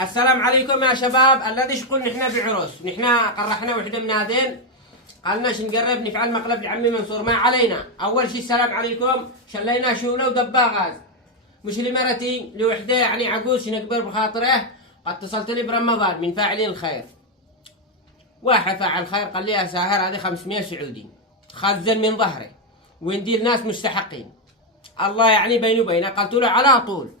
السلام عليكم يا شباب. الذي يقول نحن بعروس، نحن قرحنا وحده من هذين، قالناش نقرب نفعل مقلب لعمي منصور. ما علينا. اول شيء السلام عليكم. شلينا شوله ودبا غاز، مش لمرتي لوحده يعني عجوز نكبر بخاطره. قد اتصلت لي برمضان من فاعلين الخير، واحد فاعل خير قال لي يا ساهر هذه 500 سعودي خزن من ظهري وندير ناس مستحقين، الله يعني بيني وبينه. قلت له على طول.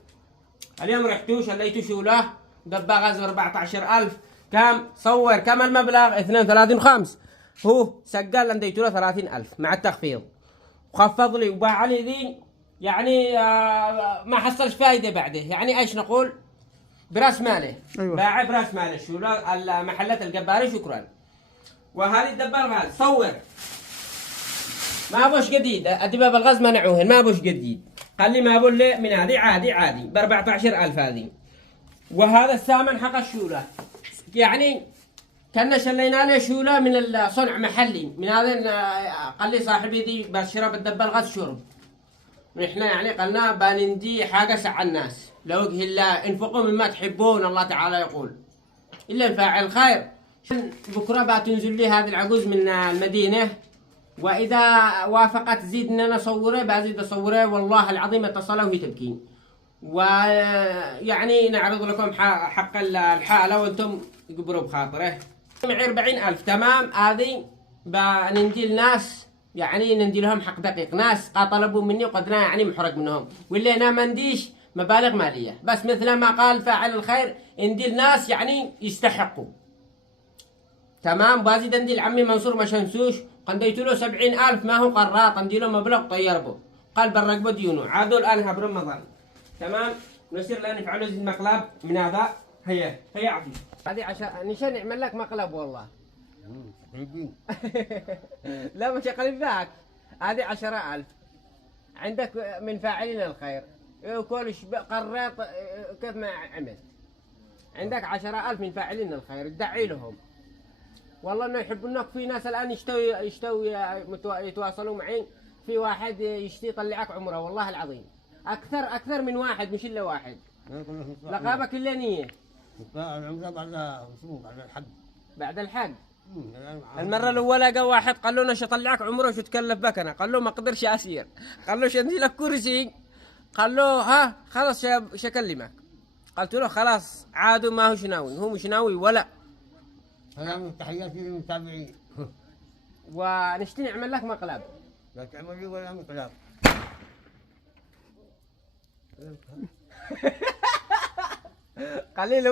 اليوم رحتوا شليتوا شوله دبا غاز 14000. كم صور كم المبلغ؟ 32.5. هو سجل انديت له 30,000 مع التخفيض، وخفض لي وباع لي ذي يعني ما حصلش فايده بعده. يعني ايش نقول؟ براس ماله. أيوة. باع براس ماله شوله المحلات الجباري. شكرا. وهذه الدبا الغاز صور ما بوش جديد. الدباب الغاز منعوهن ما بوش جديد. قال لي ما بقول لي من هذه عادي ب 14,000 هذه. وهذا الثامن حق الشوله، يعني كنا شلينا له شوله من الصنع محلي من هذا. قال لي صاحبي دي بشرب الدبا الغاز شرب. نحن يعني قلنا بندي حاجه سع الناس لوجه الله. انفقوا مما تحبون، الله تعالى يقول الا نفاعل خير. بكره بتنزل لي هذه العجوز من المدينه، واذا وافقت تزيد ان انا اصوره بزيد اصوره. والله العظيم اتصلوا وهي تبكين. ويعني نعرض لكم حق الحالة وانتم تقبروا بخاطره. معي 40,000 تمام. هذه بنندي الناس يعني نندي لهم حق دقيق. ناس طلبوا مني وقدنا يعني محرق منهم، واللي انا ما نديش مبالغ مالية، بس مثل ما قال فاعل الخير اندي الناس يعني يستحقوا. تمام. بازيد اندي لعمي منصور ما شنسوش، قنديت له 70,000 ما هو قراط، اندي له مبلغ طيربه قال برقبه ديونه. عادوا الان برمضان. تمام. نصير لا نفعله زي المقلب من هذا. هي عطي هذه عشان نشان نعمل لك مقلب والله. لا مش قلب ذاك. هذه 10,000 عندك من فاعلين الخير. كل قريت كيف ما عملت. عندك 10,000 من فاعلين الخير تدعي لهم. والله انه يحبونك. في ناس الان يتواصلوا معي. في واحد يشتي يطلعك عمره والله العظيم. اكثر من واحد مش الا واحد. لقابك الا نيه. العمره بعد اسبوع بعد الحج. بعد الحج. المره الاولى جا واحد قال له انا اطلعك عمره وش تكلف بك. انا قال له ما اقدرش اسير. قال له شنزل لك كرسي. قال له ها خلاص شكلمك. قلت له خلاص عادوا ما هو شناوي. هو مش ناوي ولا. سلام تحياتي للمتابعين. ونشتي نعمل لك مقلب. لا تعمل لي ولا مقلب. قليل